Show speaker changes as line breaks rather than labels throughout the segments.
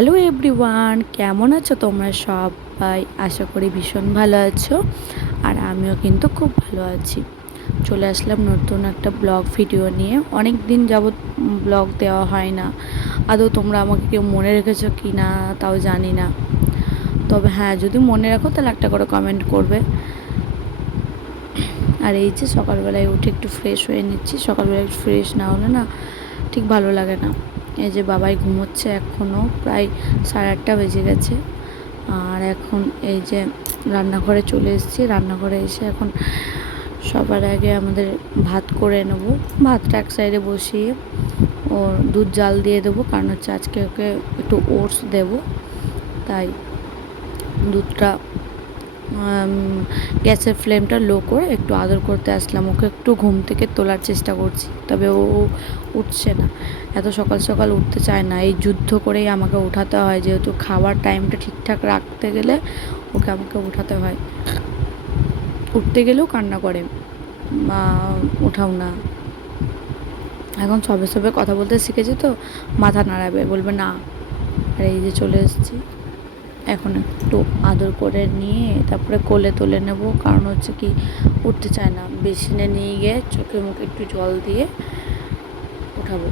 Hello everyone কেমন আছো তোমরা সবাই? আশা করি ভীষণ ভালো আছো আর আমিও কিন্তু খুব ভালো আছি। চলে আসলাম নতুন একটা ব্লগ ভিডিও নিয়ে। অনেক দিন যাবৎ ব্লগ দেওয়া হয় না। আদৌ তোমরা আমাকে কেউ মনে রেখেছো কি না তাও জানি না। তবে হ্যাঁ যদি মনে রাখো তাহলে একটা করে কমেন্ট করবে। আর এই যে সকালবেলায় উঠে একটু ফ্রেশ হয়ে নিচ্ছি। সকালবেলায় একটু ফ্রেশ না হলে না ঠিক ভালো লাগে না। এই যে বাবাই ঘুমোচ্ছে এখনও, প্রায় সাড়ে আটটা বেজে গেছে। আর এখন এই যে রান্নাঘরে চলে এসেছি। রান্নাঘরে এসে এখন সবার আগে আমাদের ভাত করে নেব। ভাতটা এক সাইডে বসিয়ে ওর দুধ জাল দিয়ে দেবো, কারণ হচ্ছে আজকে ওকে একটু ওটস দেবো। তাই দুধটা গ্যাসের ফ্লেমটা লো করে একটু আদর করতে আসলাম। ওকে একটু ঘুম থেকে তোলার চেষ্টা করছি, তবে ও উঠছে না। এত সকাল সকাল উঠতে চায় না। এই যুদ্ধ করেই আমাকে উঠাতে হয়, যেহেতু খাবার টাইমটা ঠিকঠাক রাখতে গেলে ওকে আমাকে উঠাতে হয়। উঠতে গেলেও কান্না করে, মা, উঠাও না। এখন সবে সবে কথা বলতে শিখেছি তো, মাথা নাড়াবে। বলবে, না। আর এই যে চলে এসেছি। এখন একটু আদর করে নিয়ে তারপরে কোলে তুলে নেব। কারণ হচ্ছে কি, উঠতে চায় না। বেসিনে নিয়ে গিয়ে চোখে মুখে একটু জল দিয়ে উঠাবো।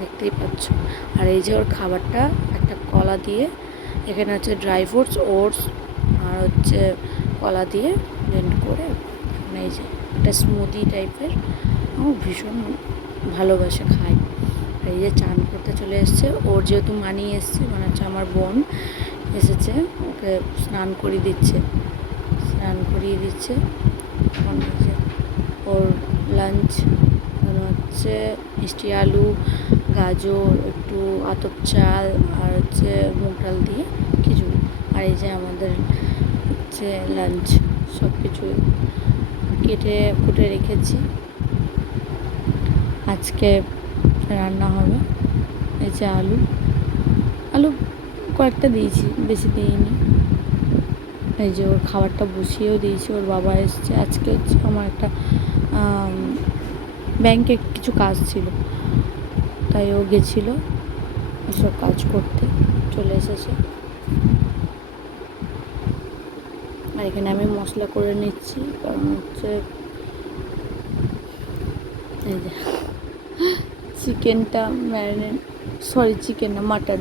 দেখতেই পাচ্ছ। আর এই যে ওর খাবারটা, একটা কলা দিয়ে, এখানে হচ্ছে ড্রাই ফ্রুটস ওটস আর হচ্ছে কলা দিয়ে ব্লেন্ড করে এই যে, একটা স্মুদি টাইপের ভীষণ ভালোবাসে খায়। এই যে চান করতে চলে এসছে। ওর যেহেতু মানিয়ে এসছে মানে হচ্ছে আমার বোন এসেছে, ওকে স্নান করিয়ে দিচ্ছে। স্নান করিয়ে দিচ্ছে। ওর লাঞ্চ হচ্ছে মিষ্টি আলু, গাজর, একটু আতপ চাল, আর হচ্ছে মুগ ডাল দিয়ে খিচুড়ি। আর এই যে আমাদের হচ্ছে লাঞ্চ সব কিছু কেটে, কুটে রেখেছি। আজকে রান্না হবে। এই যে আলু। আলু কয়েকটা দিয়েছি, বেশি দিইনি। এই যে ওর খাবারটা বসিয়েও দিয়েছি, ওর বাবা এসছে। আজকে হচ্ছে আমার একটা ব্যাংকে কিছু কাজ ছিল। তাই ও গেছিল এসব কাজ করতে, চলে এসেছে। আর এখানে আমি মশলা করে নিচ্ছি, কারণ হচ্ছে এই যে চিকেনটা ম্যারিনেট, সরি, চিকেন না, মাটন,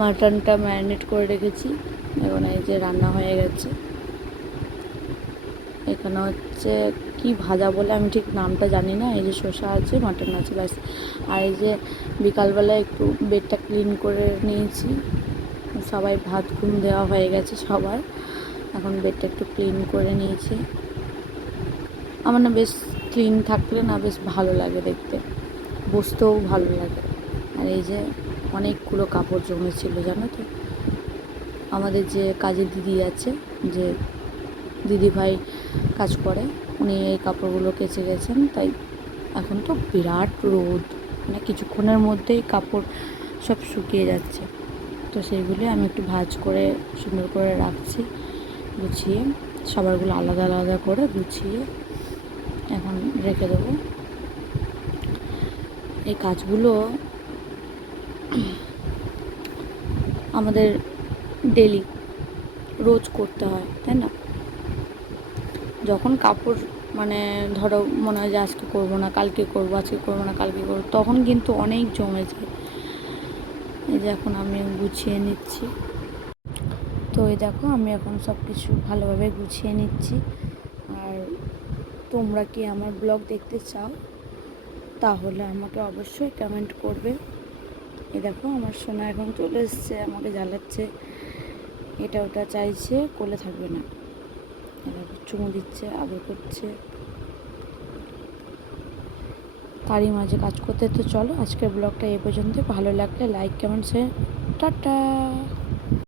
মাটনটা ম্যারিনেট করে রেখেছি। এখন এই যে রান্না হয়ে গেছে। এখানে হচ্ছে কি ভাজা বলে আমি ঠিক নামটা জানি না, এই যে শসা আছে, মাটন আছে, ব্যাস। আর এই যে বিকালবেলা একটু বেডটা ক্লিন করে নিয়েছি। সবাই ভাত ঘুম দেওয়া হয়ে গেছে সবার। এখন বেডটা একটু ক্লিন করে নিয়েছি। আমার না বেশ ক্লিন থাকলে না বেশ ভালো লাগে দেখতে। বসতেও ভালো লাগে। আর এই যে অনেকগুলো কাপড় জমেছিল, জানো তো? আমাদের যে কাজের দিদি আছে, যে দিদি ভাই কাজ করে, উনি এই কাপড়গুলো কেচে গেছেন। তাই এখন তো বিরাট রোদ মানে কিছুক্ষণের মধ্যেই কাপড় সব শুকিয়ে যাচ্ছে। তো সেইগুলি আমি একটু ভাজ করে, সুন্দর করে রাখছি, গুছিয়ে, সবারগুলো আলাদা আলাদা করে গুছিয়ে এখন রেখে দেবো। এই কাজগুলো আমাদের ডেলি রোজ করতে হয়, তাই না? যখন কাপড় মানে ধরো মনে হয় যে আজকে করব না, কালকে করব, আজকে করব না, কালকে করব, তখন কিন্তু অনেক জমে যায়। এই যে এখন আমি গুছিয়ে নিচ্ছি। তো এই দেখো, আমি এখন সব কিছু ভালোভাবে গুছিয়ে নিচ্ছি। আর তোমরা কি আমার ব্লগ দেখতে চাও? তাহলে আমাকে অবশ্যই কমেন্ট করবে। এ দেখো, আমার সোনা এখন চলে এসছে, আমাকে জ্বালাচ্ছে। এটা ওটা চাইছে, কোলে থাকবে না। চুমু দিচ্ছে, আদর করছে। তারই মাঝে কাজ করতে, তো চলো আজকের ব্লগটা এ পর্যন্ত ভালো লাগলে লাইক কমেন্ট শেয়ার টাটা!